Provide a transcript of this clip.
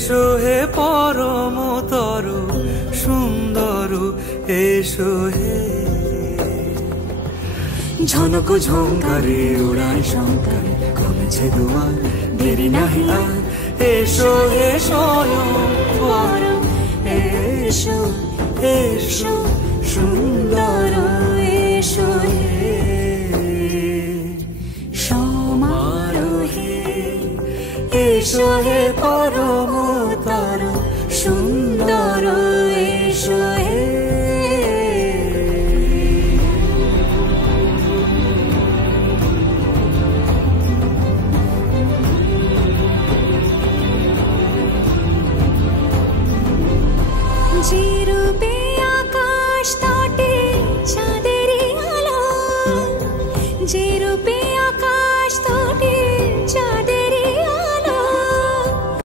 এসো হে পরমতর সুন্দর, এসো হে। ঝনক ঝঙ্কারে উড়ায় শঙ্কারে কমেছে দুয়ার, দেরি নাহি আর, এসো হে স্বয়ং পরম, এসো এসো সুন্দর, এসো হে সমারোহে। এসো হে পরমতর সুন্দর, এসো